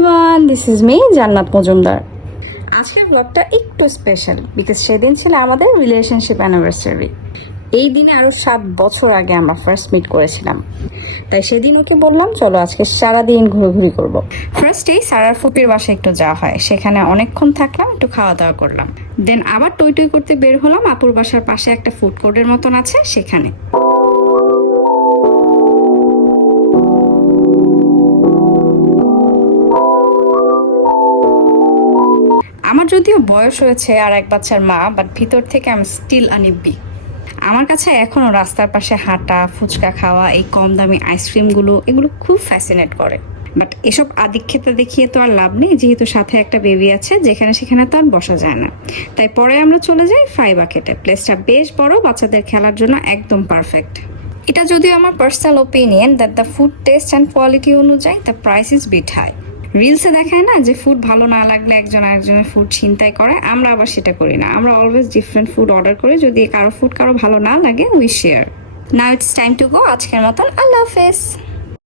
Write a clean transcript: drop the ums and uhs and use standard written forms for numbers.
Everyone, this is me জান্নাত মজুমদার। আজকের ব্লগটা একটু স্পেশাল বিকজ সেদিন ছিল আমাদের রিলেশনশিপ অ্যানিভার্সারি। এই দিনে আরও 7 বছর আগে আমরা ফার্স্ট মিট করেছিলাম। তাই সেদিন ওকে বললাম চলো আজকে সারাদিন ঘুরোঘুরি করব। ফার্স্টেই সারার ফুপির বাসায় একটু যাওয়া হয়, সেখানে অনেকক্ষণ থাকলাম, একটু খাওয়া দাওয়া করলাম। দেন আবার টই টই করতে বের হলাম আপুর বাসার পাশে একটা ফুড কোর্টের মতন আছে সেখানে। আমার যদিও বয়স হয়েছে আর এক বাচ্চার মা, বাট ভিতর থেকে আমি স্টিল আনিব্বি। আমার কাছে এখনো রাস্তার পাশে হাঁটা, ফুচকা খাওয়া, এই কম দামি আইসক্রিমগুলো এগুলো খুব ফ্যাসিনেট করে। বাট এসব আদিক্ষেতা দেখিয়ে তো আর লাভ নেই, যেহেতু সাথে একটা বেবি আছে, যেখানে সেখানে তো আর বসা যায় না। তাই পরে আমরা চলে যাই ফ্রাই বাকেটে। প্লেসটা বেশ বড়, বাচ্চাদের খেলার জন্য একদম পারফেক্ট। এটা যদিও আমার personal opinion that the food taste and quality অনুযায়ী the price is bit high. রিলসে দেখায় না যে ফুড ভালো না লাগলে একজন আরেকজনের ফুড ছিনতাই করে, আমরা আবার সেটা করি না। আমরা অলওয়েজ ডিফারেন্ট ফুড অর্ডার করি, যদি কারো ফুড কারো ভালো না লাগে we share. Now it's time to go. আজকের মতন আল্লাহ হাফেজ।